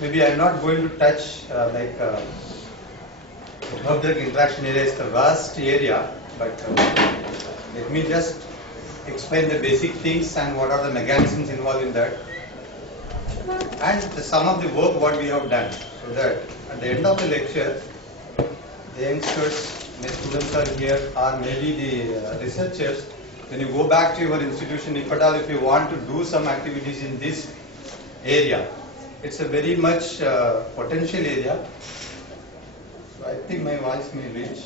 maybe I am not going to touch herb-drug interaction area is the vast area, but let me just explain the basic things and what are the mechanisms involved in that, and some of the work what we have done, so that at the end of the lecture, the youngsters, my students are here, or maybe the researchers, when you go back to your institution, if at all, if you want to do some activities in this area, it's a very much potential area. So I think my voice may reach.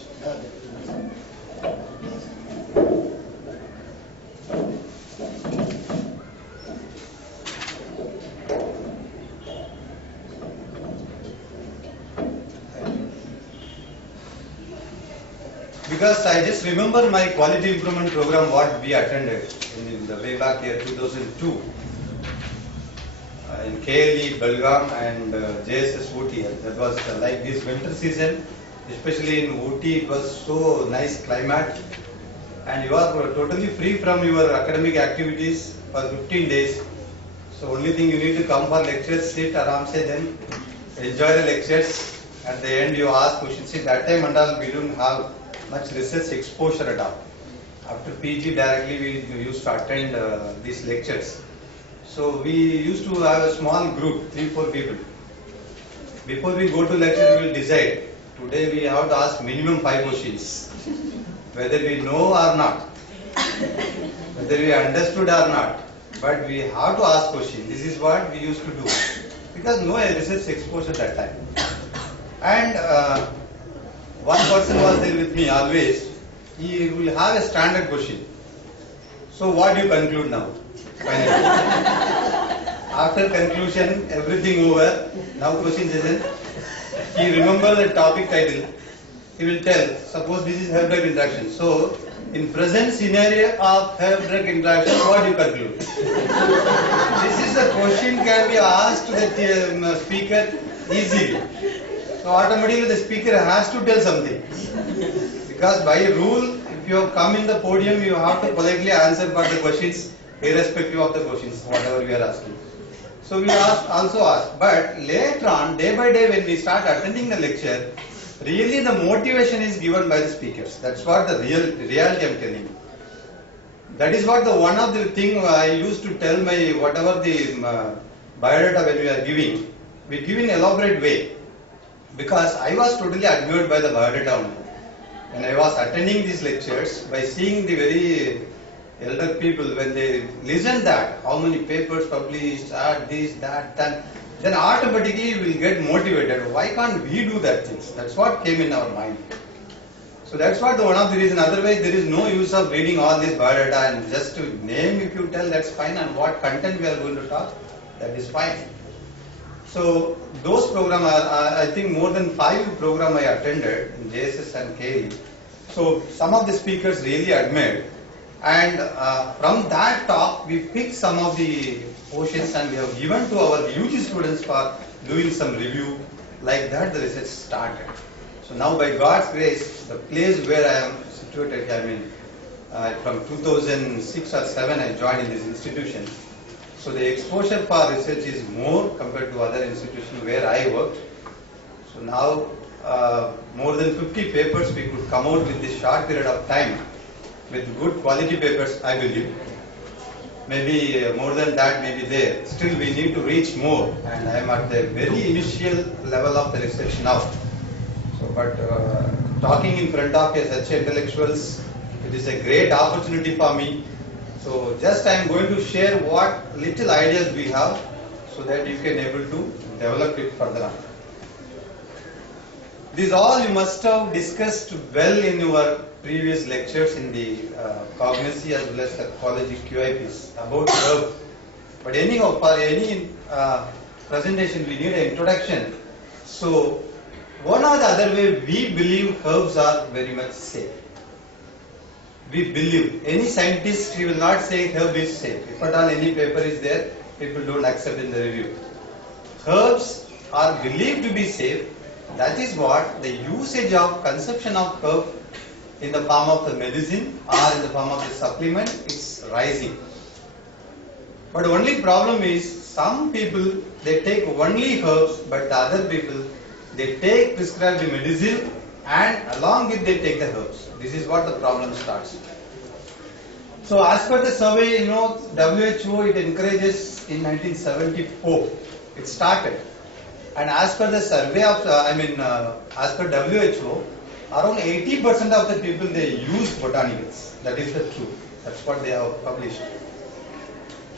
Because I just remember my quality improvement program what we attended in the way back year 2002 in KLE, Belgaum and JSS Ooty. That was like this winter season, especially in Ooty, it was so nice climate and you are totally free from your academic activities for 15 days. So only thing you need to come for lectures, sit aram se, then enjoy the lectures. At the end you ask questions. See, that time and all we don't have much research exposure at all. After PG directly we used to attend these lectures. So we used to have a small group, 3-4 people. Before we go to lecture we will decide. Today we have to ask minimum 5 questions. Whether we know or not. Whether we understood or not. But we have to ask questions. This is what we used to do. Because no research exposure at that time. And one person was there with me always. He will have a standard question. So what do you conclude now? Finally. After conclusion, everything over. Now question session. He remember the topic title. He will tell. Suppose this is herb-drug interaction. So in present scenario of herb-drug interaction, what do you conclude? This is the question can be asked to the speaker easily. So automatically the speaker has to tell something. Because by rule, if you have come in the podium, you have to politely answer for the questions, irrespective of the questions, whatever we are asking. So we also ask. But later on, day by day, when we start attending the lecture, really the motivation is given by the speakers. That's what the reality I'm telling you. That is what the one of the thing I used to tell my whatever the biodata when we are giving, we give in elaborate way. Because I was totally admired by the biodata only. When I was attending these lectures, by seeing the very elder people, when they listen that, how many papers published, this, that, then automatically we will get motivated. Why can't we do that things? That's what came in our mind. So that's what one of the reasons. Otherwise, there is no use of reading all this biodata and just to name if you tell, that's fine. And what content we are going to talk, that is fine. So those programs are, I think more than 5 programs I attended in JSS and KLE. So some of the speakers really admired. And from that talk, we picked some of the portions and we have given to our UG students for doing some review. Like that the research started. So now by God's grace, the place where I am situated, I mean, from 2006 or 7 I joined in this institution. So the exposure for research is more compared to other institutions where I worked. So now more than 50 papers we could come out with this short period of time with good quality papers, I believe. Maybe more than that may be there. Still we need to reach more and I am at the very initial level of the research now. So but talking in front of such intellectuals, it is a great opportunity for me. So just I am going to share what little ideas we have so that you can able to develop it further on. These all you must have discussed well in your previous lectures in the cognizy as well as the ecology QIPs about herb. But anyhow, for any presentation we need an introduction. So one or the other way we believe herbs are very much safe. We believe. Any scientist, he will not say herb is safe. If at all any paper is there, people don't accept in the review. Herbs are believed to be safe. That is what the usage of consumption of herb in the form of the medicine or in the form of the supplement is rising. But the only problem is some people they take only herbs, but the other people they take prescribed medicine and along with they take the herbs. This is what the problem starts. So as per the survey, WHO it encourages in 1974 it started, and as per the survey of as per WHO, around 80% of the people they use botanicals. That is the truth. That's what they have published.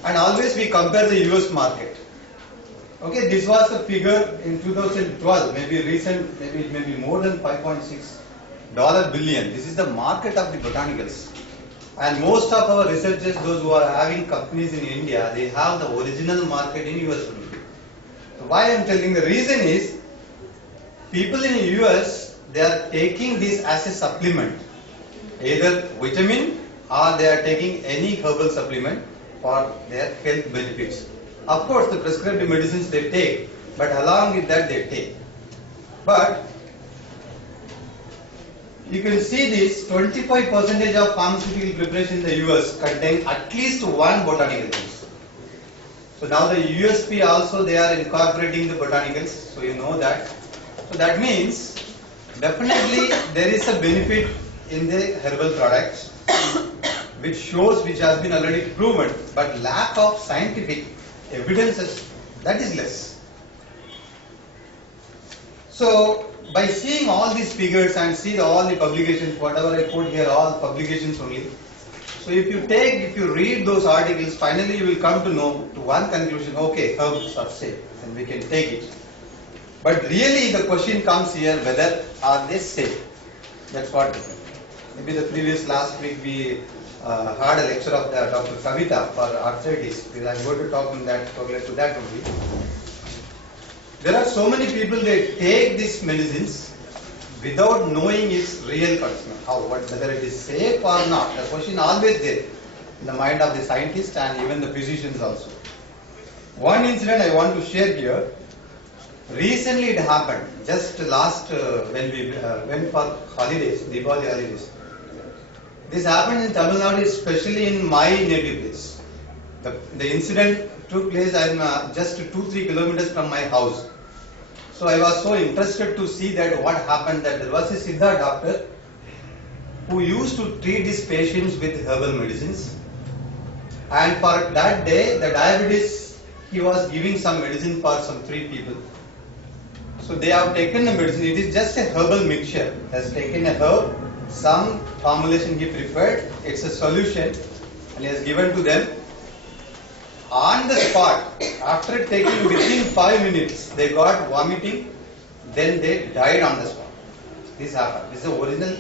And always we compare the US market. Okay, this was the figure in 2012, maybe recent, maybe it may be more than $5.6 billion. This is the market of the botanicals. And most of our researchers, those who are having companies in India, they have the original market in US only. So why I am telling the reason is, people in US, they are taking this as a supplement, either vitamin or they are taking any herbal supplement for their health benefits. Of course, the prescribed medicines they take, but along with that they take. But you can see this 25% of pharmaceutical preparation in the US contain at least one botanical base. So now the USP also they are incorporating the botanicals, so you know that. So that means definitely there is a benefit in the herbal products which has been already proven, but lack of scientific evidences, that is less. So by seeing all these figures and see all the publications, whatever I put here, all publications only. So if you read those articles, finally you will come to know to one conclusion, okay, herbs are safe and we can take it. But really the question comes here, whether are they safe? That's what, maybe last week we had a lecture of Dr. Kavita for arthritis, because I'm going to talk on that, to that only. There are so many people they take these medicines without knowing its real concern, whether it is safe or not. The question always there in the mind of the scientist and even the physicians also. One incident I want to share here. Recently it happened, just last when we went for holidays, Diwali holidays. This happened in Tamil Nadu, especially in my native place. The incident took place, I am just 2-3 kilometers from my house. So I was so interested to see that what happened, that there was a Siddha doctor who used to treat his patients with herbal medicines. And for that day, the diabetes, he was giving some medicine for some 3 people. So they have taken the medicine, it is just a herbal mixture. He has taken a herb, some formulation he prepared, it's a solution, and he has given to them. On the spot, after taking within 5 minutes, they got vomiting, then they died on the spot. This happened. This is the original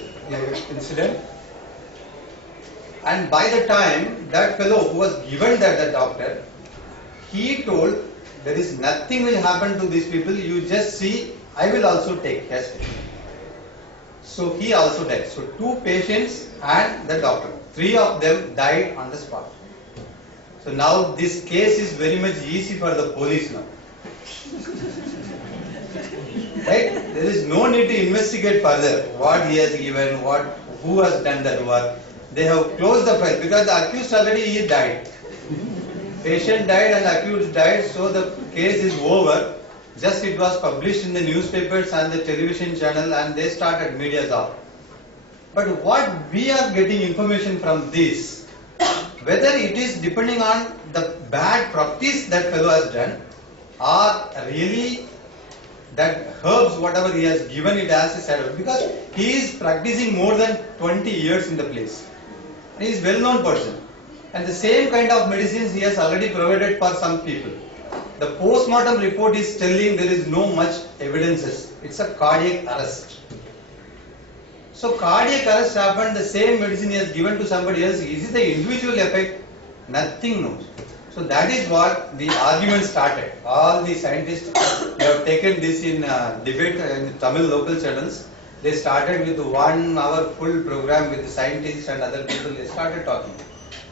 incident. And by the time that fellow who was given that, the doctor, he told, there is nothing will happen to these people, you just see, I will also take test. So he also died. So 2 patients and the doctor, 3 of them died on the spot. So now this case is very much easy for the police now. Right? There is no need to investigate further what he has given, who has done that work. They have closed the file because the accused already he died. Patient died and accused died, so the case is over. Just it was published in the newspapers and the television channel, and they started media's off. But what we are getting information from this, whether it is depending on the bad practice that fellow has done, or really that herbs whatever he has given it as a side effect, because he is practicing more than 20 years in the place. He is well known person, and the same kind of medicines he has already provided for some people. The post-mortem report is telling there is no much evidences. It's a cardiac arrest. So cardiac arrest happened, the same medicine he has given to somebody else. Is it the individual effect? Nothing knows. So that is what the argument started. All the scientists, they have taken this in debate in Tamil local channels. They started with 1 hour full program with the scientists and other people. They started talking.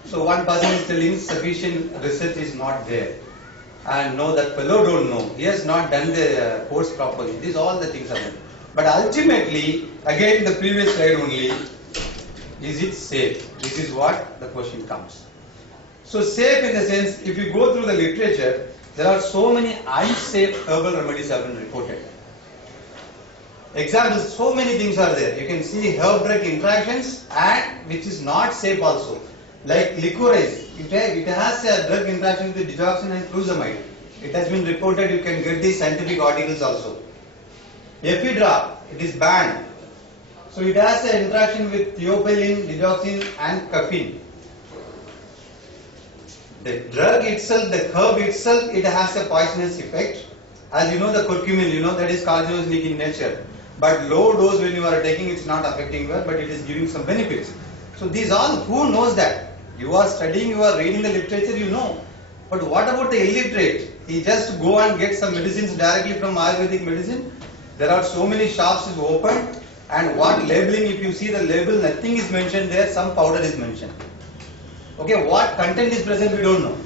So one person is telling sufficient research is not there. And no, that fellow don't know. He has not done the course properly. These all the things are there. But ultimately, again the previous slide only, is it safe? This is what the question comes. So safe in the sense, if you go through the literature, there are so many unsafe herbal remedies have been reported. Examples, so many things are there. You can see herb-drug interactions and which is not safe also. Like licorice, it has a drug interaction with digoxin and furosemide. It has been reported, you can get these scientific articles also. Ephedra, it is banned. So it has an interaction with theophylline, digoxin and caffeine. The drug itself, the herb itself, it has a poisonous effect. As you know, the curcumin, that is carcinogenic in nature. But low dose when you are taking, it's not affecting well, but it is giving some benefits. So these all, who knows that? You are studying, you are reading the literature, you know. But what about the illiterate? He just go and get some medicines directly from Ayurvedic medicine. There are so many shops is open, and what labeling, if you see the label, nothing is mentioned there, some powder is mentioned. Okay, what content is present, we don't know.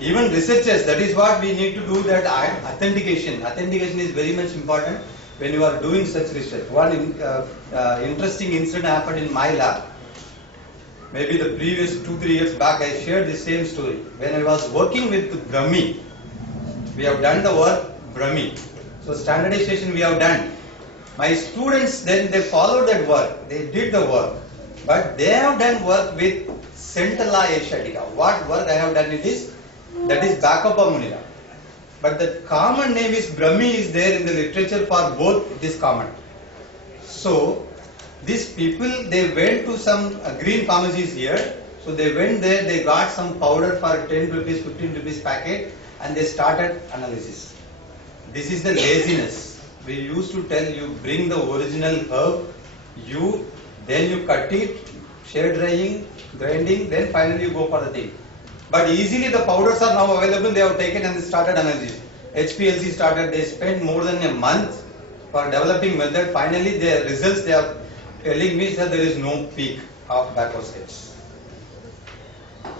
Even researchers, that is what we need to do, that authentication. Authentication is very much important when you are doing such research. One interesting incident happened in my lab. Maybe the previous 2-3 years back, I shared the same story. When I was working with Brahmi, we have done the work Brahmi. So standardization we have done. My students then they followed that work. They did the work, but they have done work with Centella asiatica. What work I have done it is, that is Bacopa munera. But the common name is Brahmi is there in the literature for both, it is common. So these people, they went to some green pharmacies here. So they went there, they got some powder for 10 rupees, 15 rupees packet, and they started analysis. This is the laziness. We used to tell you, bring the original herb, then you cut it, shade drying, grinding, then finally you go for the thing. But easily the powders are now available, they have taken and they started analysis. HPLC started, they spent more than a month for developing method. Finally their results, they are telling me that there is no peak of backward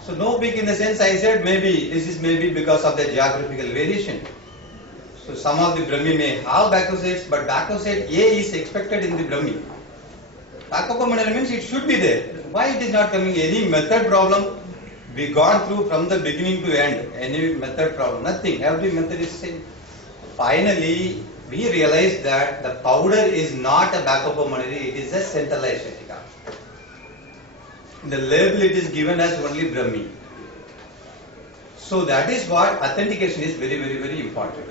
So no peak in the sense, I said maybe, this is maybe because of the geographical variation. So some of the Brahmi may have backward but backward A is expected in the Brahmi. Bacopa munera means it should be there. Why it is not coming? Any method problem we gone through from the beginning to end. Any method problem, nothing. Every method is same. Finally, we realized that the powder is not a Bacopa munera, it is a Centella asiatica. In the label it is given as only Brahmi. So that is what authentication is very, very, very important.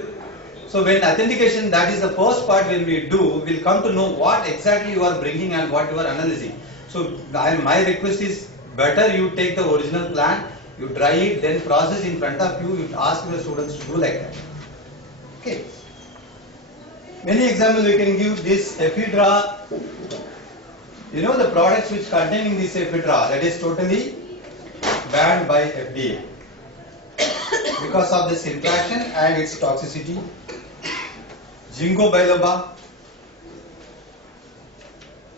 So when authentication, that is the first part when we do, we'll come to know what exactly you are bringing and what you are analyzing. So my request is, better you take the original plant, you dry it, then process in front of you, you ask your students to do like that. Okay. Many examples we can give. This ephedra, the products which containing this ephedra, that is totally banned by FDA because of this interaction and its toxicity. Ginkgo biloba,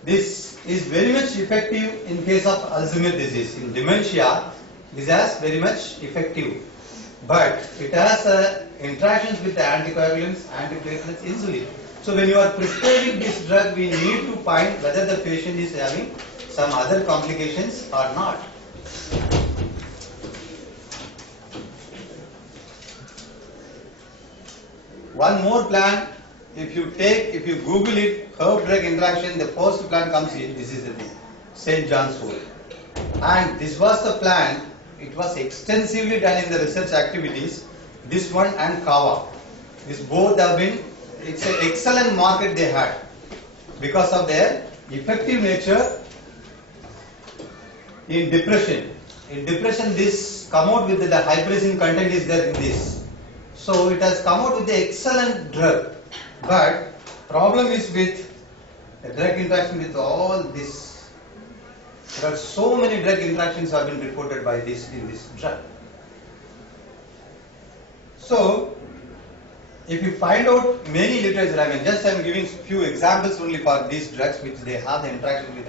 this is very much effective in case of Alzheimer's disease. In dementia, this is very much effective, but it has interactions with the anticoagulants, antiplatelets, insulin. So when you are prescribing this drug, we need to find whether the patient is having some other complications or not. One more plant, if you Google it, herb drug interaction, the first plant comes in, this is the thing, St. John's wort. And this was the plant, it was extensively done in the research activities, this one and kava. These both have been, it's an excellent market they had because of their effective nature in depression. In depression, this come out with the hypericin content is there in this. So it has come out with the excellent drug. But problem is with the drug interaction with all this. There are so many drug interactions have been reported by this in this drug. So if you find out many literature, I am giving few examples only for these drugs which they have the interaction with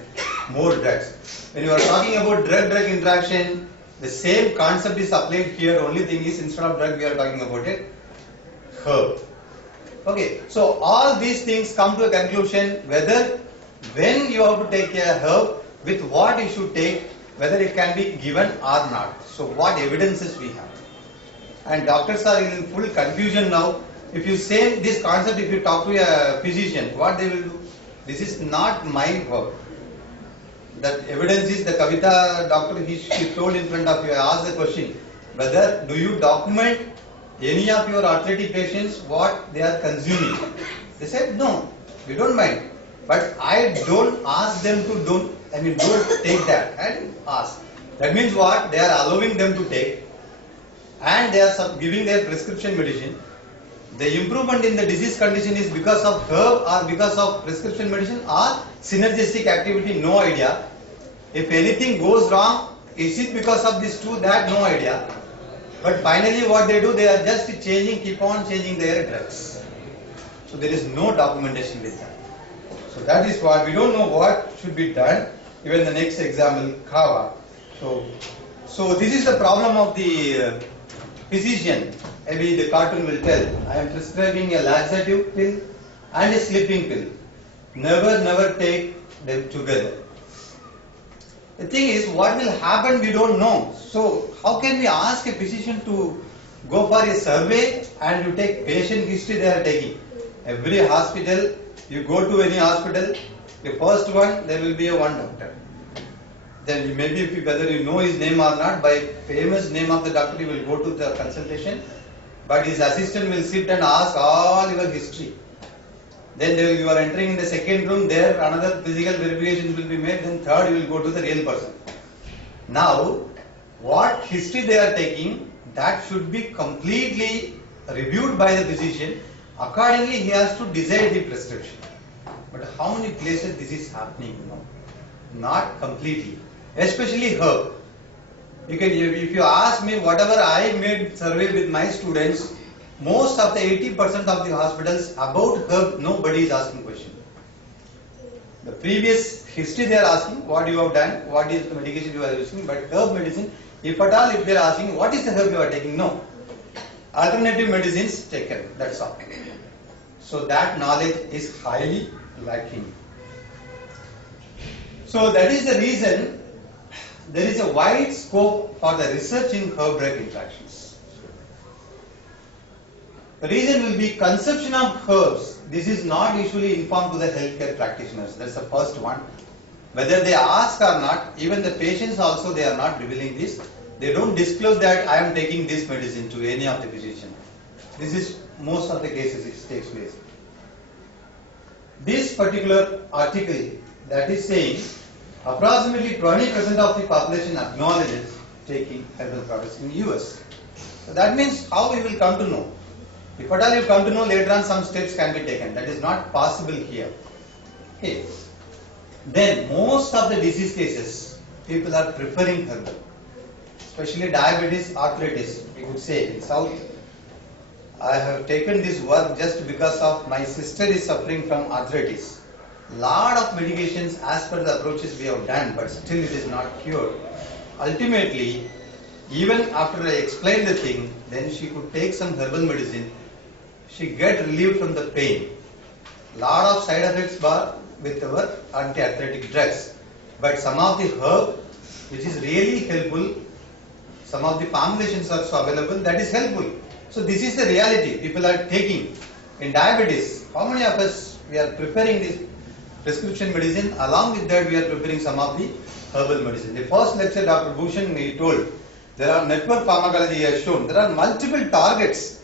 more drugs. When you are talking about drug-drug interaction, the same concept is applied here. Only thing is, instead of drug we are talking about a herb. Okay, so all these things come to a conclusion whether when you have to take a herb, with what you should take, whether it can be given or not. So what evidences we have. and doctors are in full confusion now. If you say this concept, if you talk to a physician, what they will do? This is not my work. That evidence is the Kavita doctor, she told in front of you. I asked the question, whether do you document any of your arthritic patients what they are consuming? They said no, we don't mind. But I don't ask them to don't take that and ask. That means what? They are allowing them to take, and they are giving their prescription medicine. The improvement in the disease condition is because of herb or because of prescription medicine or synergistic activity, no idea. If anything goes wrong, is it because of these two? That no idea. But finally what they do, they are just keep on changing their drugs. So there is no documentation with that. So that is why we don't know what should be done. Even the next example, Kava. So this is the problem of the physician. Maybe the cartoon will tell, I am prescribing a laxative pill and a sleeping pill. Never take them together. The thing is, what will happen we don't know. So how can we ask a physician to go for a survey and you take patient history they are taking? Every hospital, you go to any hospital, the first one, there will be a one doctor. Then maybe whether you know his name or not, by famous name of the doctor, you will go to the consultation. But his assistant will sit and ask all your history. Then you are entering in the second room, there another physical verification will be made, then third you will go to the real person. Now, what history they are taking, that should be completely reviewed by the physician. Accordingly, he has to decide the prescription. But how many places this is happening? Not completely. Especially herb. If you ask me, whatever I made survey with my students, most of the 80% of the hospitals about herb, nobody is asking question. The previous history they are asking, what you have done, what is the medication you are using, but herb medicine, if at all, if they are asking, what is the herb you are taking? No. Alternative medicines taken, that's all. So that knowledge is highly lacking. So that is the reason there is a wide scope for the research in herb-drug interactions. The reason will be consumption of herbs. This is not usually informed to the healthcare practitioners. That's the first one. Whether they ask or not, even the patients also, they are not revealing this. They don't disclose that I am taking this medicine to any of the physician. This is most of the cases it takes place. This particular article that is saying approximately 20% of the population acknowledges taking herbal products in US. So that means how we will come to know. If at all you come to know, later on some steps can be taken. That is not possible here. Okay. Then most of the disease cases, people are preferring herbal. Especially diabetes, arthritis, we could say in South. I have taken this work just because of my sister is suffering from arthritis. Lot of medications as per the approaches we have done, but still it is not cured. Ultimately, even after I explained the thing, then she could take some herbal medicine. She get relieved from the pain. Lot of side effects bar with our anti-arthritic drugs. But some of the herb, which is really helpful, some of the formulations are so available, that is helpful. So this is the reality people are taking. In diabetes, how many of us we are preparing this prescription medicine, along with that we are preparing some of the herbal medicine. The first lecture Dr. Bhushan he told, there are network pharmacology he has shown, there are multiple targets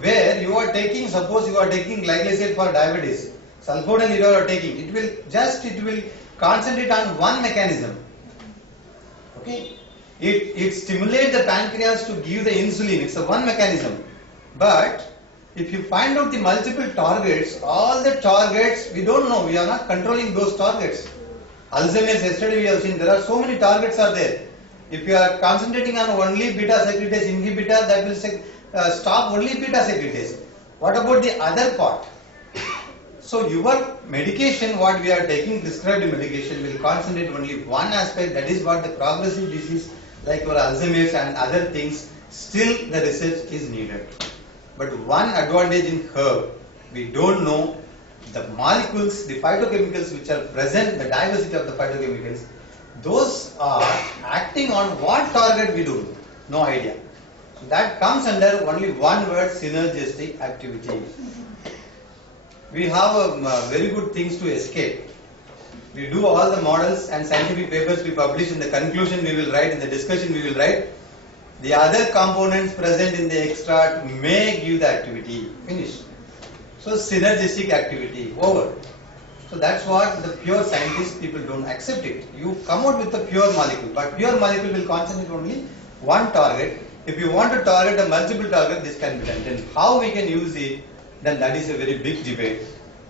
where you are taking, suppose you are taking glyphosate for diabetes, sulfonyl you are taking, it will concentrate on one mechanism. Okay, it stimulates the pancreas to give the insulin, it's a one mechanism. But if you find out the multiple targets, all the targets we don't know, we are not controlling those targets. Alzheimer's, yesterday we have seen there are so many targets are there. If you are concentrating on only beta secretase inhibitor, that will stop only beta secretase. What about the other part? So your medication, what we are taking, prescribed medication will concentrate only one aspect, that is what the progressive disease like your Alzheimer's and other things, still the research is needed. But one advantage in herb, we don't know the molecules, the phytochemicals which are present, the diversity of the phytochemicals, those are acting on what target we do, no idea. So that comes under only one word, synergistic activity. We have very good things to escape. We do all the models and scientific papers we publish. In the conclusion we will write, in the discussion we will write, the other components present in the extract may give the activity. Finish. So synergistic activity, over. So that's what the pure scientists, people don't accept it. You come out with a pure molecule, but pure molecule will concentrate only one target. If you want to target a multiple target, this can be done. Then how we can use it, then that is a very big debate.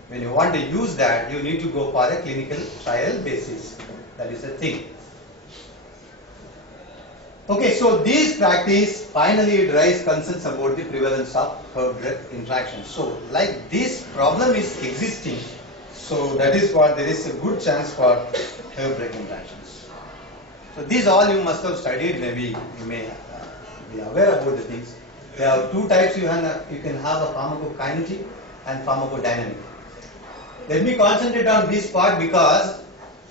When you want to use that, you need to go for a clinical trial basis. That is the thing. Okay, so this practice finally raised concerns about the prevalence of herb-drug interactions. So, like this problem is existing, so that is what there is a good chance for herb-drug interactions. So these all you must have studied. Maybe you may be aware about the things. There are two types. You can have a pharmacokinetic and pharmacodynamic. Let me concentrate on this part because,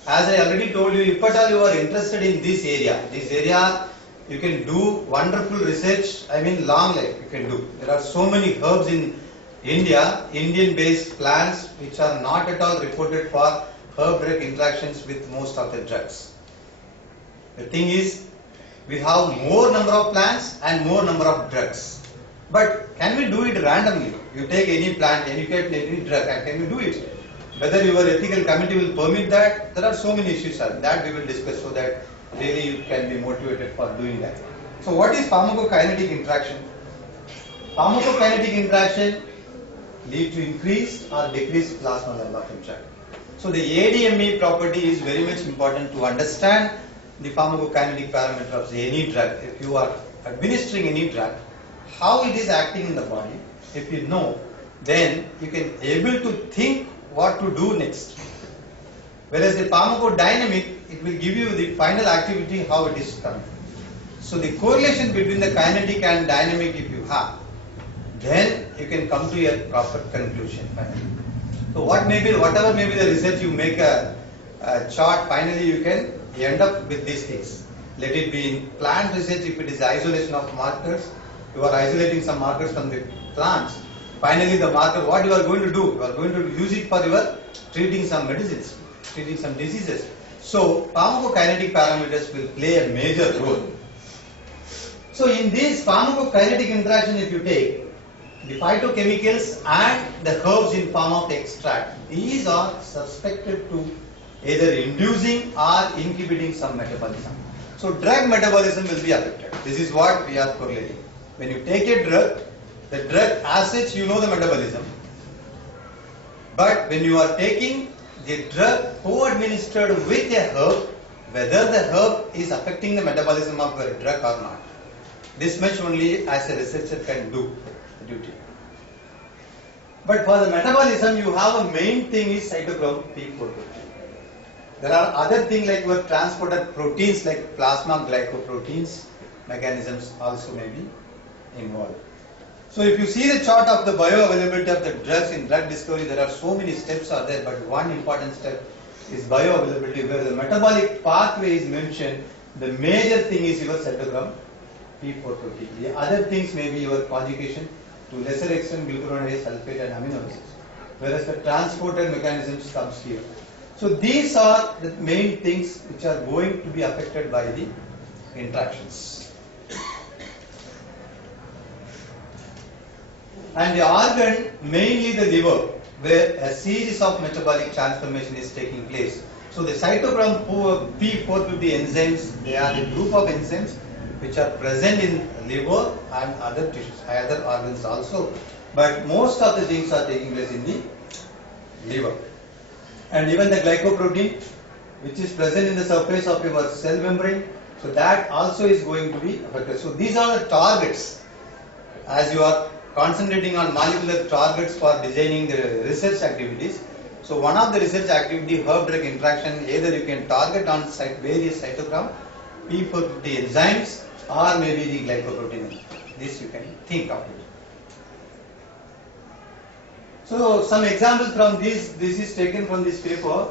as I already told you, if at all you are interested in this area you can do wonderful research. I mean, long life you can do. There are so many herbs in India, Indian-based plants, which are not at all reported for herb-drug interactions with most of the drugs. The thing is, we have more number of plants and more number of drugs. But can we do it randomly? You take any plant, any drug, and can we do it? Whether your ethical committee will permit that, there are so many issues that we will discuss, so that really you can be motivated for doing that. So what is pharmacokinetic interaction? Pharmacokinetic interaction lead to increased or decreased plasma level of drug. So the ADME property is very much important to understand the pharmacokinetic parameter of any drug. If you are administering any drug, how it is acting in the body, if you know, then you can able to think what to do next. Whereas the pharmacodynamic, it will give you the final activity, how it is coming. So the correlation between the kinetic and dynamic, if you have, then you can come to a proper conclusion finally. So whatever may be the research, you make a chart, finally you can end up with these things. Let it be in plant research, if it is isolation of markers, you are isolating some markers from the plants. Finally the marker, what you are going to do? You are going to use it for your treating some medicines, treating some diseases. So pharmacokinetic parameters will play a major role. So in this pharmacokinetic interaction, if you take the phytochemicals and the herbs in form of extract, these are suspected to either inducing or inhibiting some metabolism. So drug metabolism will be affected. This is what we are correlating. When you take a drug, the drug as such, you know the metabolism. But when you are taking the drug co-administered with a herb, whether the herb is affecting the metabolism of your drug or not. This much only as a researcher can do the duty. But for the metabolism, you have a main thing is cytochrome P4. There are other things like your transporter proteins like plasma glycoproteins mechanisms also may be involved. So if you see the chart of the bioavailability of the drugs in drug discovery, there are so many steps are there, but one important step is bioavailability, where the metabolic pathway is mentioned. The major thing is your cytochrome P4 protein. The other things may be your conjugation, to lesser extent glucuronidase, sulfate and amino acids, whereas the transporter mechanisms comes here. So these are the main things which are going to be affected by the interactions. And the organ, mainly the liver, where a series of metabolic transformation is taking place. So the cytochrome P450 enzymes, they are a group of enzymes which are present in liver and other tissues, other organs also. But most of the things are taking place in the liver. And even the glycoprotein, which is present in the surface of your cell membrane, so that also is going to be affected. So these are the targets. As you are concentrating on molecular targets for designing the research activities. So one of the research activity, herb-drug interaction, either you can target on various cytochrome P450 enzymes or maybe the glycoprotein. This you can think of it. So some examples from this is taken from this paper.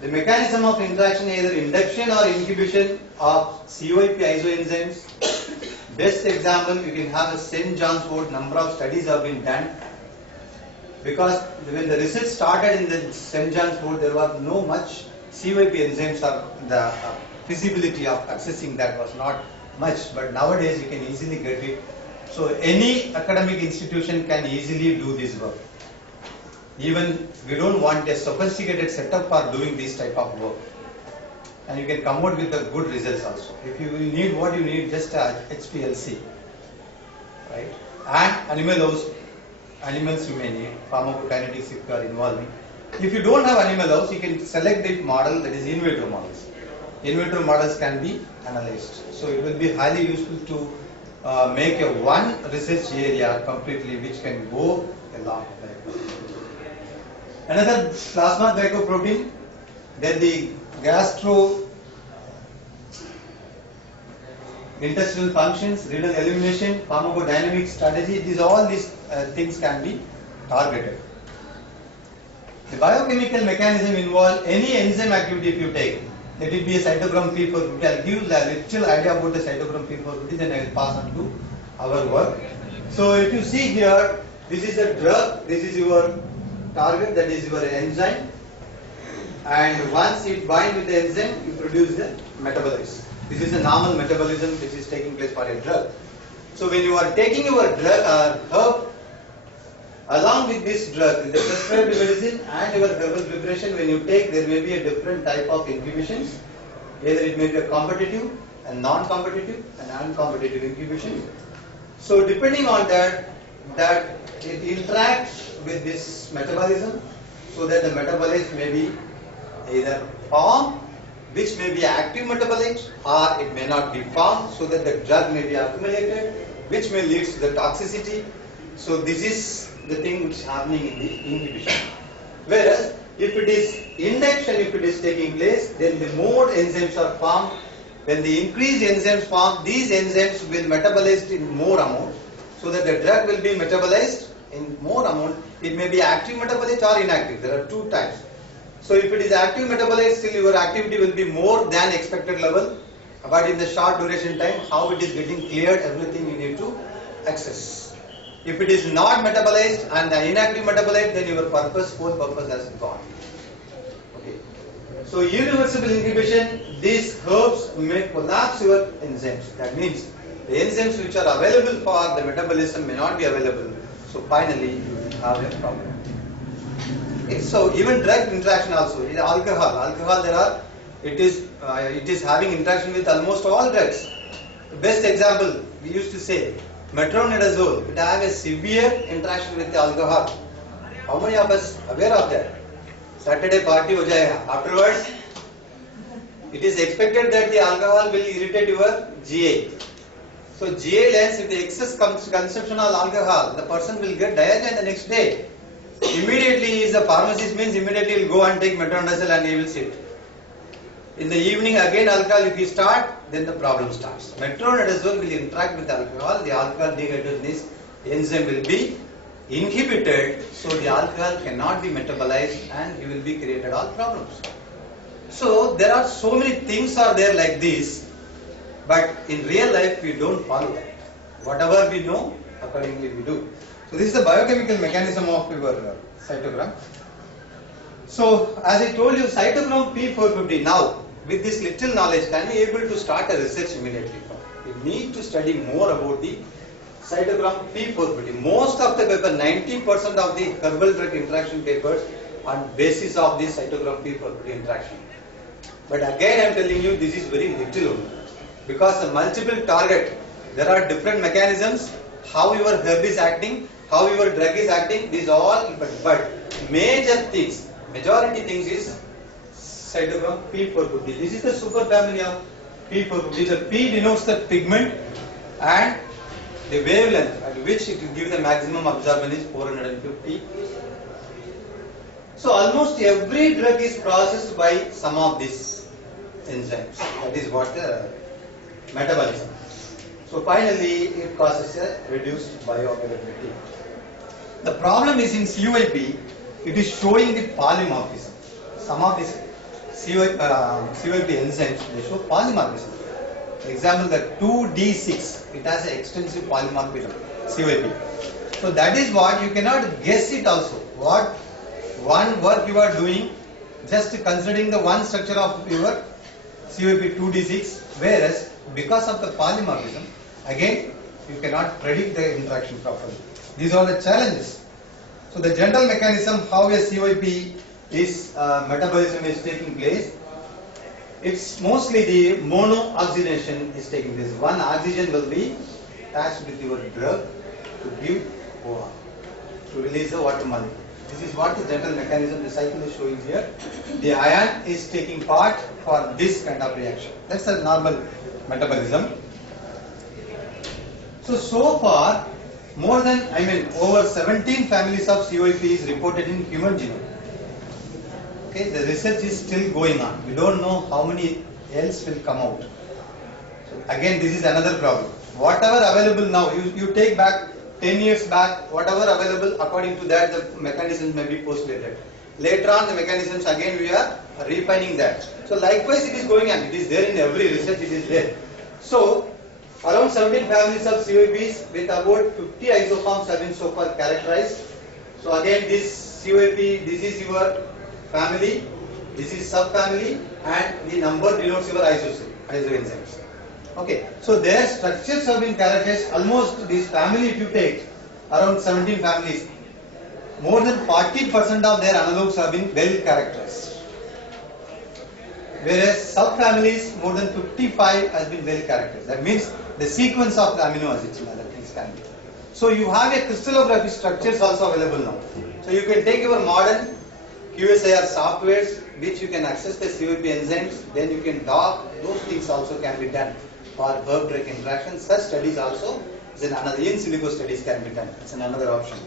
The mechanism of interaction, either induction or inhibition of CYP isoenzymes, Best example, you can have a St. John's Wort. Number of studies have been done, because when the research started in the St. John's Wort, there was no much CYP enzymes, or the feasibility of accessing that was not much. But nowadays you can easily get it. So any academic institution can easily do this work. Even we don't want a sophisticated setup for doing this type of work. And you can come out with the good results also. If you will need what you need, just HPLC, right? And animals you may need, pharmacokinetics if you are involving. If you don't have animal house, you can select the model, that is in vitro models. In vitro models can be analyzed. So it will be highly useful to make a one research area completely, which can go a long way. Another plasma glycoprotein, then the intestinal functions, renal elimination, pharmacodynamic strategy, all these things can be targeted. The biochemical mechanism involve any enzyme activity if you take. Let it be a cytochrome P450. I'll give you a little idea about the cytochrome P450, then I will pass on to our work. So if you see here, this is a drug, this is your target, that is your enzyme. And once it binds with the enzyme, you produce the metabolites. This is a normal metabolism which is taking place for a drug. So when you are taking your drug herb, along with this drug, the prescribed medicine and your herbal preparation, when you take, there may be a different type of inhibitions. Either it may be a competitive, a non-competitive, and non-competitive inhibition. So depending on that it interacts with this metabolism, so that the metabolites may be either formed, which may be active metabolites, or it may not be formed, so that the drug may be accumulated, which may lead to the toxicity. So this is the thing which is happening in the inhibition. Whereas if it is induction, if it is taking place, then the more enzymes are formed. When the increased enzymes form, these enzymes will metabolize in more amount, so that the drug will be metabolized in more amount. It may be active metabolite or inactive. There are two types. So if it is active metabolite, still your activity will be more than expected level, but in the short duration time, how it is getting cleared, everything you need to access. If it is not metabolized and the inactive metabolite, then your whole purpose has gone. Okay. So irreversible inhibition, these herbs may collapse your enzymes. That means the enzymes which are available for the metabolism may not be available. So finally you will have a problem. Okay. So even drug interaction also, in alcohol it is having interaction with almost all drugs. The best example, we used to say, metronidazole, it has a severe interaction with the alcohol. How many of us aware of that? Saturday party ho jayega. Afterwards, it is expected that the alcohol will irritate your GA. So GA lens, if the excess consumption of alcohol, the person will get diarrhea the next day. Immediately he is a pharmacist, means immediately he will go and take metronidazole and he will sit. In the evening again alcohol if you start, then the problem starts. Metronidazole will interact with alcohol, the alcohol dehydrogenase enzyme will be inhibited, so the alcohol cannot be metabolized and you will be created all problems. So there are so many things are there like this, but in real life we don't follow that. Whatever we know, accordingly we do. So this is the biochemical mechanism of your cytochrome. So as I told you, cytochrome P450, now with this little knowledge, can we able to start a research immediately? We need to study more about the cytochrome P450. Most of the paper, 90% of the herbal drug interaction papers on basis of this cytochrome P450 interaction. But again I am telling you, this is very little only. Because the multiple target, there are different mechanisms, how your herb is acting, how your drug is acting, these all, but major things, majority things is cytochrome P450. This is the super family of P450. The P denotes the pigment and the wavelength at which it will give the maximum absorption is 450. So almost every drug is processed by some of these enzymes. That is what the metabolism. So finally it causes a reduced bioavailability. The problem is in CYP, it is showing the polymorphism. Some of these CYP enzymes, they show polymorphism. example the 2D6, it has an extensive polymorphism, CYP. So that is what you cannot guess it also. What one work you are doing, just considering the one structure of your CYP 2D6, whereas because of the polymorphism, again you cannot predict the interaction properly. These are the challenges. So the general mechanism how a CYP is metabolism is taking place, it's mostly the monooxygenation is taking place. One oxygen will be attached with your drug to give OR, to release the water molecule. This is what the general mechanism the cycle is showing here. The ion is taking part for this kind of reaction. That's a normal metabolism. So far, more than, over 17 families of CYP is reported in human genome. Okay, the research is still going on. We don't know how many else will come out. So again, this is another problem. Whatever available now, you take back 10 years back, whatever available, according to that, the mechanisms may be postulated. Later on, the mechanisms again we are refining that. So likewise, it is going on. It is there in every research. It is there. So around 17 families of CYPs with about 50 isoforms have been so far characterized. So again, this CYP, this is your family, this is subfamily, and the number denotes your isoenzymes. Okay, so their structures have been characterized. Almost this family, if you take around 17 families, more than 40% of their analogues have been well characterized. Whereas subfamilies, more than 55 has been well characterized. That means the sequence of the amino acids and other things can be. So you have a crystallography structures also available now. So you can take your modern QSIR softwares which you can access the CYP enzymes, then you can dock, those things also can be done for herb drug interactions. Such studies also, then another in silico studies can be done. It's another option.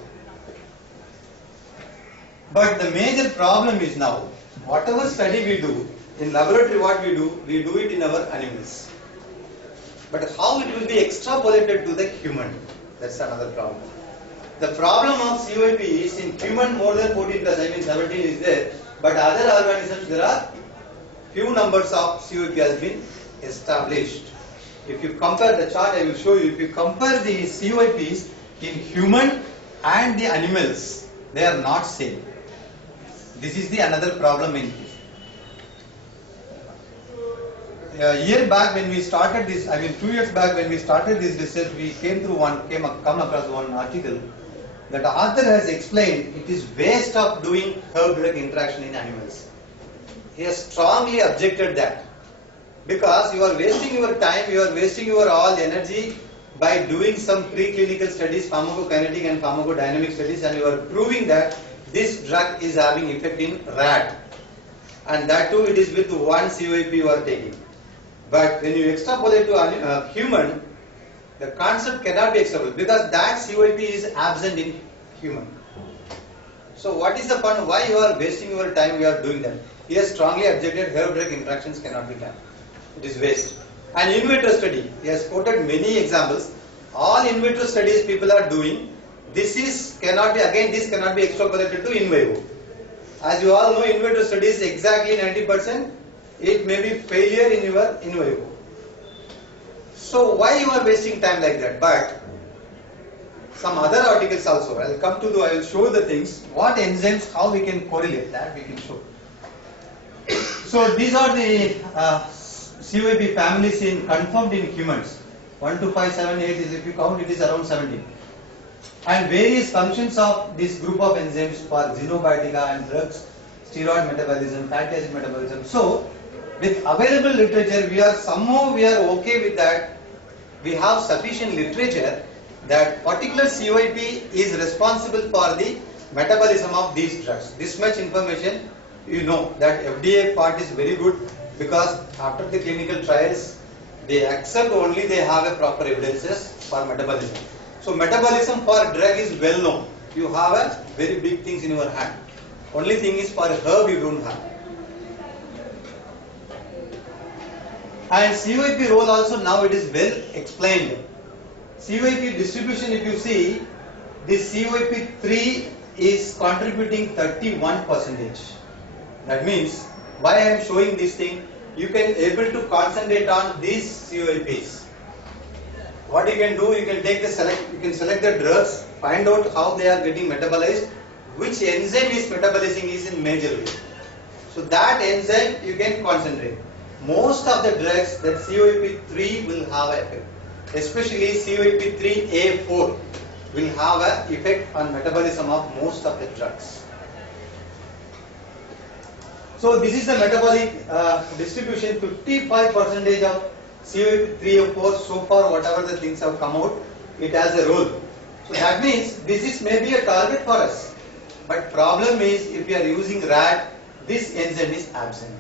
But the major problem is now, whatever study we do, in laboratory what we do it in our animals. But how it will be extrapolated to the human, that's another problem. The problem of CYP is in human more than 14 plus, 17 is there, but other organisms there are few numbers of CYP has been established. If you compare the chart, I will show you, if you compare the CYPs in human and the animals, they are not same. This is the another problem in this. A year back when we started this, 2 years back when we started this research, we come across one article that the author has explained it is waste of doing herb drug interaction in animals. He has strongly objected that because you are wasting your time, you are wasting your all energy by doing some preclinical studies, pharmacokinetic and pharmacodynamic studies, and you are proving that this drug is having effect in rat, and that too it is with one CYP you are taking. But when you extrapolate to human, the concept cannot be extrapolated because that CYP is absent in human. So what is the fun? Why you are wasting your time? You are doing that. He has strongly objected herb drug interactions cannot be done. It is waste. An in vitro study. He has quoted many examples. All in vitro studies people are doing. This cannot be extrapolated to in vivo. As you all know, in vitro studies exactly 90%. It may be failure in your in vivo. So why you are wasting time like that? But some other articles also, I will show the things, what enzymes, how we can correlate that, we can show. So these are the CYP families confirmed in humans. 1, 2, 5, 7, 8 is, if you count, it is around 17. And various functions of this group of enzymes for xenobiotica and drugs, steroid metabolism, fatty acid metabolism. So with available literature, we are okay with that. We have sufficient literature that particular CYP is responsible for the metabolism of these drugs. This much information, you know that FDA part is very good because after the clinical trials, they accept only they have a proper evidences for metabolism. So metabolism for drug is well known. You have a very big things in your hand. Only thing is for herb you don't have. And CYP role also now it is well explained. CYP distribution, if you see, this CYP3 is contributing 31%. That means, why I am showing this thing, you can able to concentrate on these COPs. What you can do, you can select the drugs, find out how they are getting metabolized, which enzyme is metabolizing is in major way. So that enzyme you can concentrate. Most of the drugs that COP3 will have effect, especially COP3A4 will have an effect on metabolism of most of the drugs. So this is the metabolic distribution. 55% of COP3A4 so far, whatever the things have come out, it has a role. So that means this is maybe a target for us. But problem is, if you are using RAD, this enzyme is absent.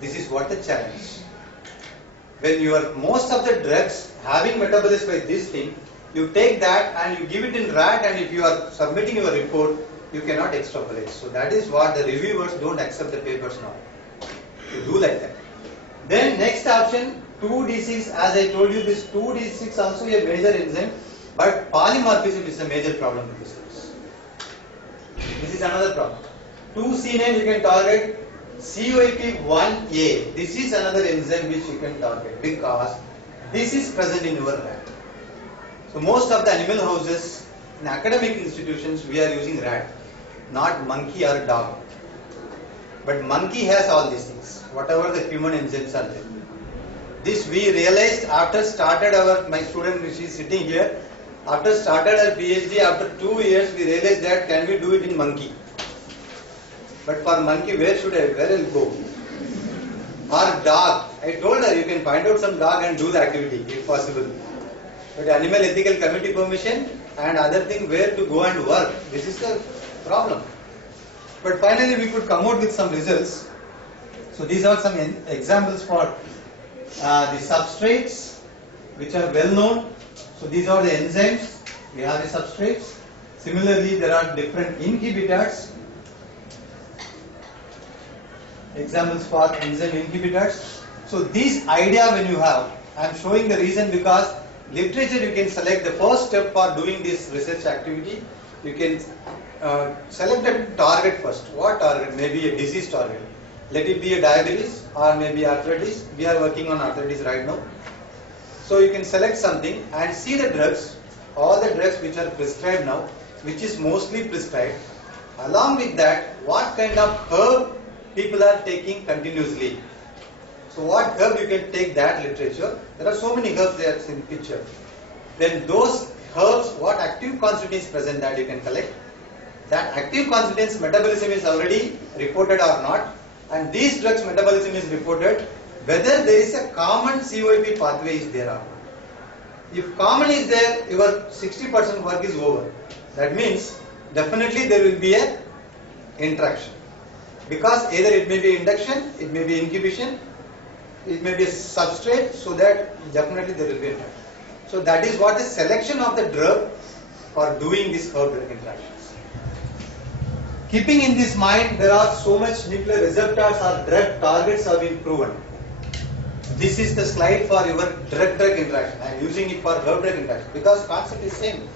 This is what the challenge. When you are most of the drugs having metabolism by this thing, you take that and you give it in RAD, and if you are submitting your report, you cannot extrapolate. So that is what the reviewers don't accept the papers now. You do like that. Then next option, 2D6, as I told you, this 2D6 also a major enzyme, but polymorphism is a major problem with this. This is another problem. 2C9 you can target. COP1A, this is another enzyme which you can target because this is present in your RAD. So most of the animal houses in academic institutions we are using RAD, not monkey or dog. But monkey has all these things, whatever the human enzymes are there. This we realized after started my student which is sitting here, after started our PhD, after 2 years we realized that can we do it in monkey. But for monkey, where will go? Or dog. I told her you can find out some dog and do the activity if possible. But animal ethical committee permission and other thing where to go and work. This is the problem. But finally we could come out with some results. So these are some examples for the substrates which are well known. So these are the enzymes. We have the substrates. Similarly, there are different inhibitors. Examples for enzyme inhibitors. So this idea when you have, I am showing the reason because literature you can select the first step for doing this research activity. You can select the target first. What target? Maybe a disease target. Let it be a diabetes or maybe arthritis. We are working on arthritis right now. So you can select something and see the drugs, all the drugs which are prescribed now, which is mostly prescribed. Along with that, what kind of herb people are taking continuously. So what herb you can take that literature. There are so many herbs there in picture. Then those herbs, what active constituent is present that you can collect. That active constituents metabolism is already reported or not. And these drugs metabolism is reported whether there is a common COP pathway is there or not. If common is there, your 60% work is over. That means definitely there will be a interaction. Because either it may be induction, it may be inhibition, it may be a substrate, so that definitely there will be interaction. So that is what the selection of the drug for doing this herb drug interactions. Keeping in this mind, there are so much nuclear receptors or drug targets have been proven. This is the slide for your drug-drug interaction. I am using it for herb-drug interaction because concept is same.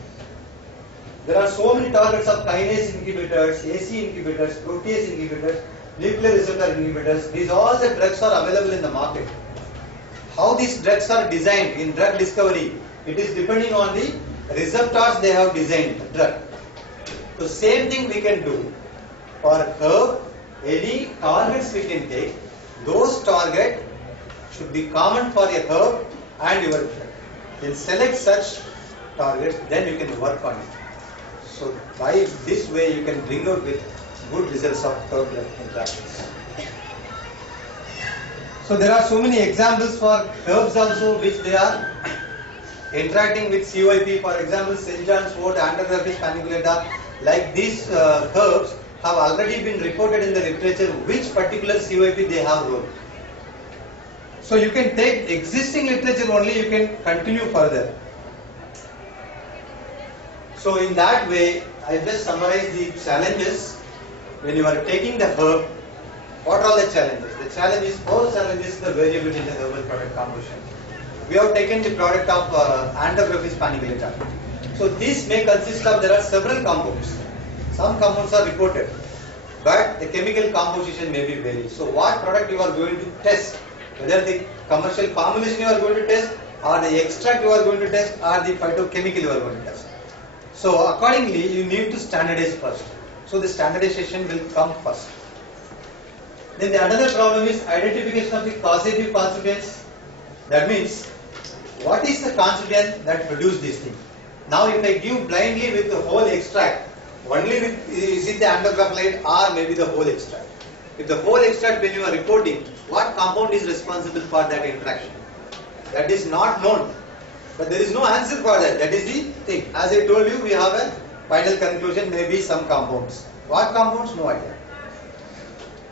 There are so many targets of kinase inhibitors, AC inhibitors, protease inhibitors, nuclear receptor inhibitors. These all the drugs are available in the market. How these drugs are designed in drug discovery, it is depending on the receptors they have designed the drug. So same thing we can do for herb. Any targets we can take, those targets should be common for a herb and your drug. Then select such targets, then you can work on it. So by this way you can bring out with good results of herb drug interactions. So there are so many examples for herbs also which they are interacting with COP. For example, St. John's wort, Andrographis paniculata, like these herbs have already been reported in the literature which particular COP they have role. So you can take existing literature only, you can continue further. So in that way, I just summarize the challenges when you are taking the herb. What are all the challenges? The challenge is, first challenge is the variability in the herbal product composition. We have taken the product of Andrographis paniculata. So this may consist of, there are several compounds. Some compounds are reported. but the chemical composition may be vary. So what product you are going to test, whether the commercial formulation you are going to test, or the extract you are going to test, or the phytochemical you are going to test. So accordingly you need to standardize first. So the standardization will come first. Then the another problem is identification of the causative constituents. That means what is the constituent that produce this thing. Now if I give blindly with the whole extract, only with is it the andrographite or maybe the whole extract. If the whole extract, when you are reporting, what compound is responsible for that interaction? That is not known. But there is no answer for that. That is the thing. As I told you, we have a final conclusion, maybe some compounds. What compounds? No idea.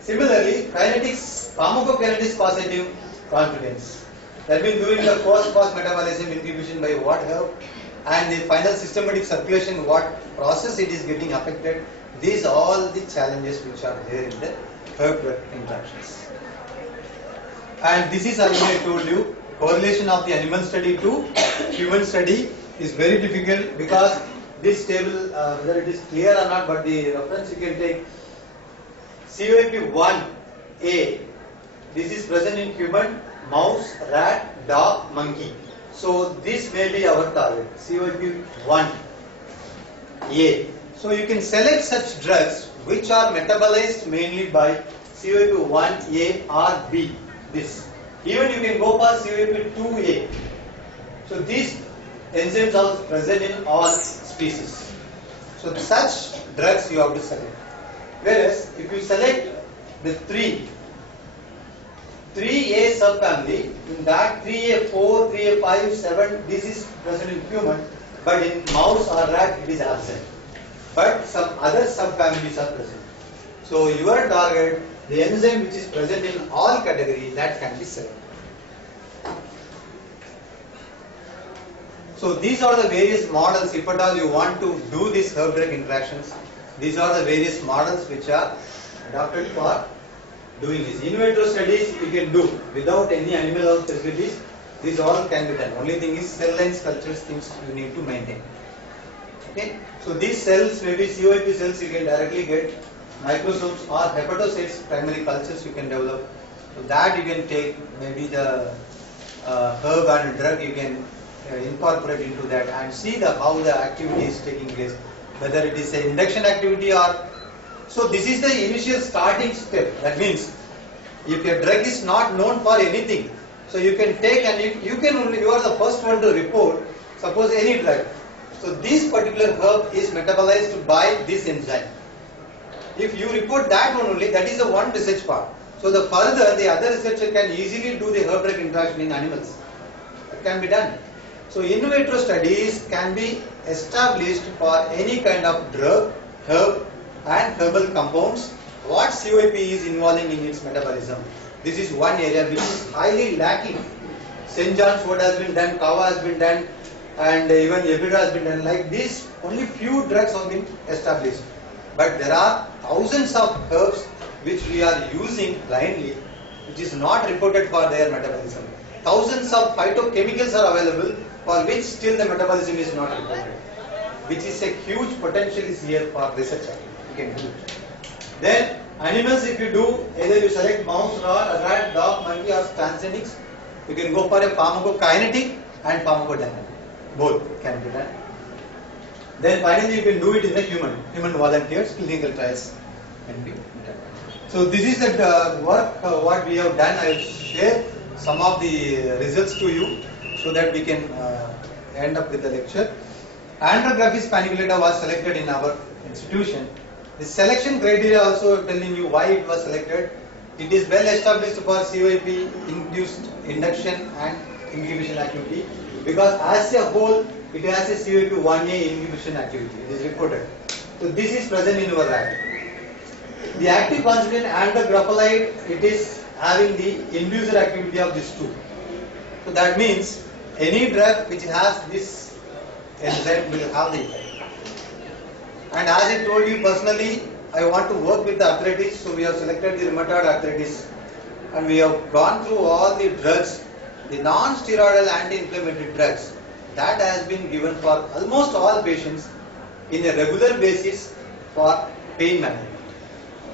Similarly, kinetics, pharmacokinetics causative constituents. That means during the post-cross metabolism inhibition by what herb, and the final systematic circulation, what process it is getting affected. These are all the challenges which are there in the herb-drug interactions. And this is, as I told you, correlation of the animal study to human study is very difficult, because this table, whether it is clear or not, but the reference you can take COP1A. This is present in human, mouse, rat, dog, monkey. So this may be our target, COP1A. So you can select such drugs which are metabolized mainly by COP1A or B. This. Even you can go for COP2A. So these enzymes are present in all species. So such drugs you have to select. Whereas if you select the 3A subfamily, in that 3A4, 3A5, 7, this is present in human, but in mouse or rat it is absent. But some other subfamilies are present. So your target, the enzyme which is present in all categories, that can be selected. So these are the various models. If at all you want to do these herb-drug interactions, these are the various models which are adopted for doing this. In vitro studies you can do without any animal health facilities. These all can be done. Only thing is cell lines cultures things you need to maintain. Okay. So these cells, maybe COP cells, you can directly get microsomes or hepatocytes primary cultures you can develop. So that you can take maybe the herb and drug you can incorporate into that and see how the activity is taking place. Whether it is an induction activity or so, this is the initial starting step. That means if your drug is not known for anything, so you can take and you are the first one to report. Suppose any drug. So this particular herb is metabolized by this enzyme. If you report that one only, that is the one research part. So the further the other researcher can easily do the herb drug interaction in animals. That can be done. So in vitro studies can be established for any kind of drug, herb and herbal compounds, what COP is involving in its metabolism. This is one area which is highly lacking. St. John's wort has been done, Kava has been done, and even Epidra has been done. Like this, only few drugs have been established. But there are thousands of herbs which we are using blindly, which is not reported for their metabolism. Thousands of phytochemicals are available for which still the metabolism is not reported, which is a huge potential is here for research. You can do it. Then animals, if you do, either you select mouse, rat, dog, monkey or transgenics, you can go for a pharmacokinetic and pharmacodynamic. Both can be done. Then finally you can do it in the human volunteers, clinical trials can be done. So this is the work what we have done. I will share some of the results to you so that we can end up with the lecture. Andrography spanniculata was selected in our institution. The selection criteria also telling you why it was selected. It is well established for COP induced induction and inhibition activity, because as a whole it has a COP1A inhibition activity. It is reported. So this is present in your rat. The active constituent andrographite, it is having the inducer activity of these two. So that means any drug which has this enzyme will have the effect. And as I told you personally, I want to work with the arthritis, so we have selected the rheumatoid arthritis, and we have gone through all the drugs, the non-steroidal anti-inflammatory drugs that has been given for almost all patients in a regular basis for pain management.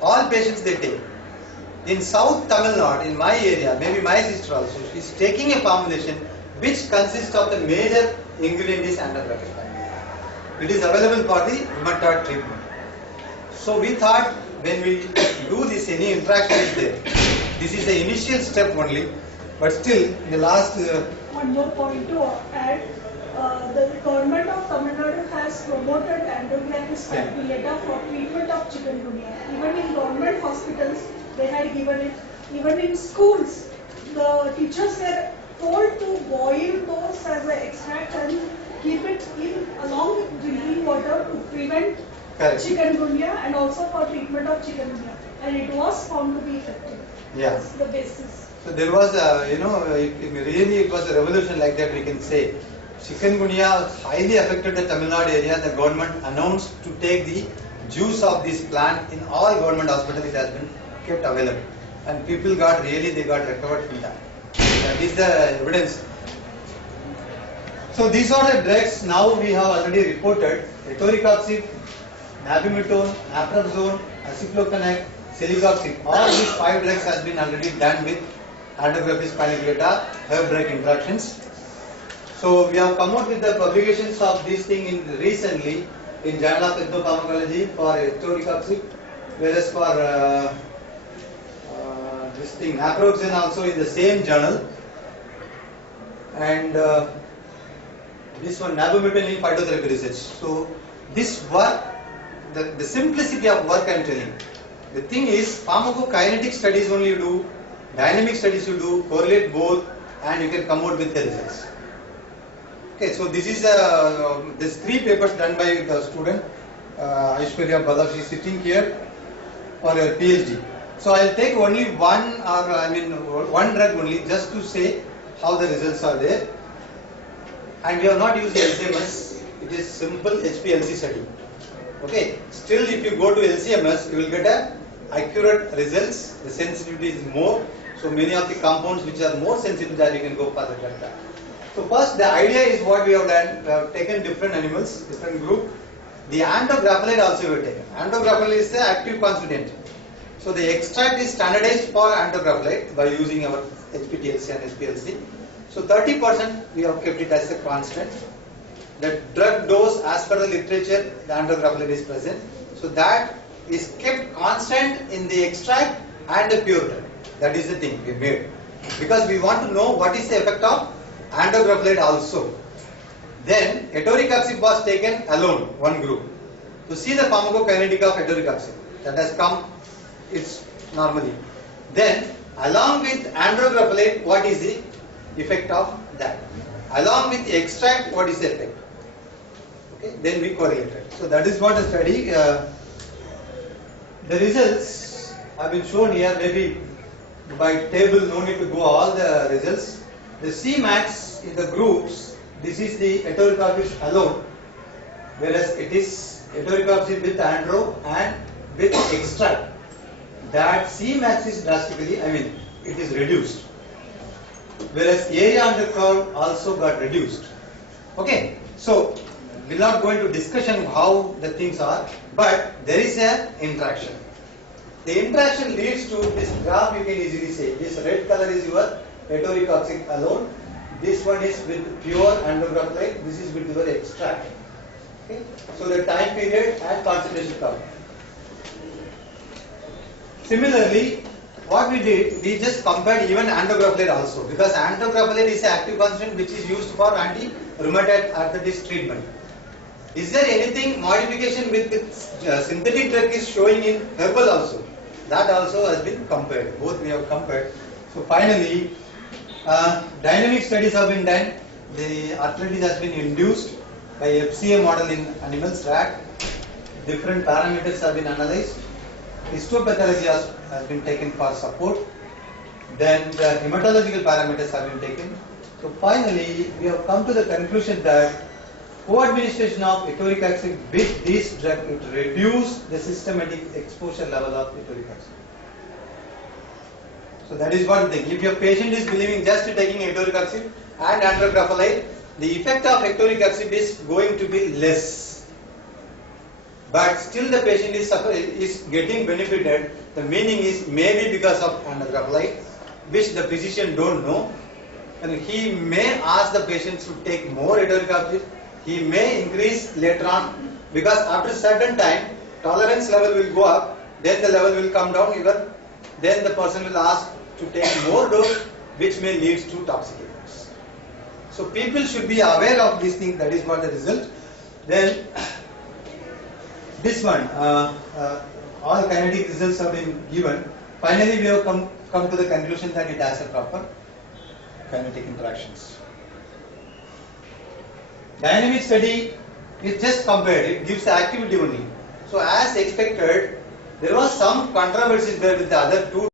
all patients they take. In South Tamil Nadu, in my area, maybe my sister also, she is taking a formulation which consists of the major ingredient is andrographic. It is available for the rheumatoid treatment. So we thought when we do this, any interaction is there. This is the initial step only, but still in the last. One more point to add. The government of Tamil Nadu has promoted andrographic speculator for treatment of chikungunya. Even in government hospitals, they had given it. Even in schools, the teachers were told to boil those as an extract and keep it in along with drinking water to prevent chikungunya and also for treatment of chikungunya. And it was found to be effective. Yeah. That's the basis. So there was, really it was a revolution like that we can say. Chikungunya highly affected the Tamil Nadu area. The government announced to take the juice of this plant in all government hospitals. It has been kept available, and people got they got recovered from that. That is the evidence. So these are the drugs now we have already reported: etoricoxib, nabimetone, naproxone, aciclovir, celecoxib. All these 5 drugs has been already done with andrographic spinal herb drug interactions. So we have come out with the publications of this thing recently in Journal of Ethnopharmacology for etoricoxib, whereas for this thing naproxen also in the same journal, and this one nabimetone in phytotherapy research. So this work, the simplicity of work I am telling. The thing is, pharmacokinetic studies only you do, dynamic studies you do, correlate both, and you can come out with the results. Okay, so this is this 3 papers done by the student Aishwarya Bala. She is sitting here for her PhD. So I'll take only one drug only just to say how the results are there. And we have not used LCMS. It is simple HPLC study. Okay. Still, if you go to LCMS, you will get a accurate results. The sensitivity is more. So many of the compounds which are more sensitive, that you can go for the drug. So first, the idea is what we have done. We have taken different animals, different group. The andrographolide also we have taken. Andrographolide is the active constituent. So the extract is standardized for andrographolide by using our HPTLC and SPLC. So 30% we have kept it as a constant. The drug dose as per the literature, the andrographolide is present. So that is kept constant in the extract and the pure drug. That is the thing we made. Because we want to know what is the effect of andrographolide also. Then etoricoxib was taken alone, one group. To see the pharmacokinetic of etoricoxib, that has come, it's normally. Then along with andrographolide, what is the effect of that? Along with the extract, what is the effect? Okay, then we correlated. So that is what the study. The results have been shown here. Maybe by table, no need to go all the results. The Cmax in the groups, this is the etoricoxib alone, whereas it is etoricoxib with andro and with extract. That Cmax is drastically, it is reduced. Whereas area under curve also got reduced. Okay, so we will not go into discussion how the things are, but there is an interaction. The interaction leads to this graph. You can easily say this red color is your etoricoxib alone. This one is with pure andrographolide. This is with your extract. Okay, so the time period and concentration curve. Similarly, what we did, we just compared even andrographolide also, because andrographolide is an active constant which is used for anti-rheumatoid arthritis treatment. Is there anything modification with synthetic drug is showing in herbal also? That also has been compared. Both we have compared. So finally, dynamic studies have been done. The arthritis has been induced by FCA model in animals, rat. Different parameters have been analyzed. Histopathology has been taken for support. Then the hematological parameters have been taken. So finally, we have come to the conclusion that co-administration of etoricoxib with this drug would reduce the systematic exposure level of etoricoxib. So that is one thing. If your patient is believing just taking etoricoxib and andrographolide, the effect of etoricoxib is going to be less. but still the patient is getting benefited. The meaning is maybe because of another apply, which the physician don't know, and he may ask the patients to take more hydrocarbons. He may increase later on, because after certain time tolerance level will go up, then the level will come down even, then the person will ask to take more dose, which may lead to toxic effects. So people should be aware of these things. That is what the result. Then this one, all kinetic results have been given. Finally, we have come to the conclusion that it has a proper kinetic interactions. Dynamic study is just compared. It gives the activity only. So as expected, there was some controversy there with the other two